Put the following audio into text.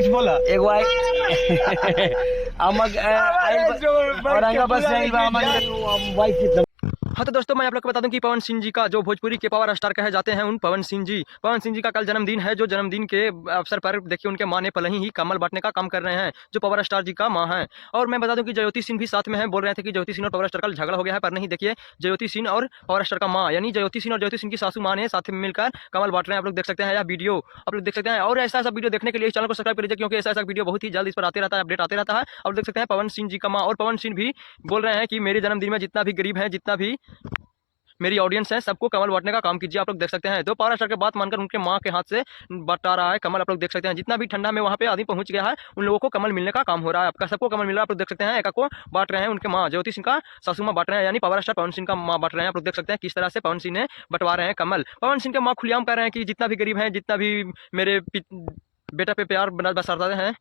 कुछ बोला एक बार अमग औरंगाबाद से आइल बा हमारी वाइफ की। हाँ तो दोस्तों मैं आप लोग को बता दूं कि पवन सिंह जी का जो भोजपुरी के पावर स्टार कहे जाते हैं उन पवन सिंह जी का कल जन्मदिन है। जो जन्मदिन के अवसर पर देखिए उनके माँ ने पल ही कमल बांटने का काम कर रहे हैं, जो पावर स्टार जी का माँ है। और मैं बता दूं कि ज्योति सिंह भी साथ में है। बोल रहे थे कि ज्योति सिंह और पावर स्टार का झगड़ा हो गया है, पर नहीं, देखिए ज्योति सिंह और पावर स्टार का माँ यानी ज्योति सिंह और ज्योति सिंह की सासू माँ ने साथ में मिलकर कमल बांट रहे हैं। आप लोग देख सकते हैं यह वीडियो, आप लोग देख सकते हैं। और ऐसा ऐसा वीडियो देखने के लिए चैनल को सब्सक्राइब कर लीजिए, क्योंकि ऐसा ऐसा वीडियो बहुत ही जल्द इस पर आते रहता है, अपडेट आते रहता है। और देख सकते हैं पवन सिंह जी का माँ और पवन सिंह भी बोल रहे हैं कि मेरे जन्मदिन में जितना भी गरीब है, जितना भी मेरी ऑडियंस है, सबको कमल बांटने का काम कीजिए। आप लोग देख सकते हैं दो पावर स्टार के बात मानकर उनके माँ के हाथ से बटा रहा है कमल। आप लोग देख सकते हैं जितना भी ठंडा में वहाँ पे आदमी पहुंच गया है, उन लोगों को कमल मिलने का काम हो रहा है। आपका सबको कमल मिल रहा है। आप लोग देख सकते हैं एक को बांट रहे हैं उनके माँ ज्योति सिंह का सासू माँ बांट रहे हैं, यानी पावर स्टार पवन सिंह का माँ बांट रहे हैं। आप लोग देख सकते हैं किस तरह से पवन सिंह ने बंटवा रहे हैं कमल। पवन सिंह के माँ खुलेआम कह रहे हैं कि जितना भी गरीब है, जितना भी मेरे बेटा पे प्यार बरसाते हैं,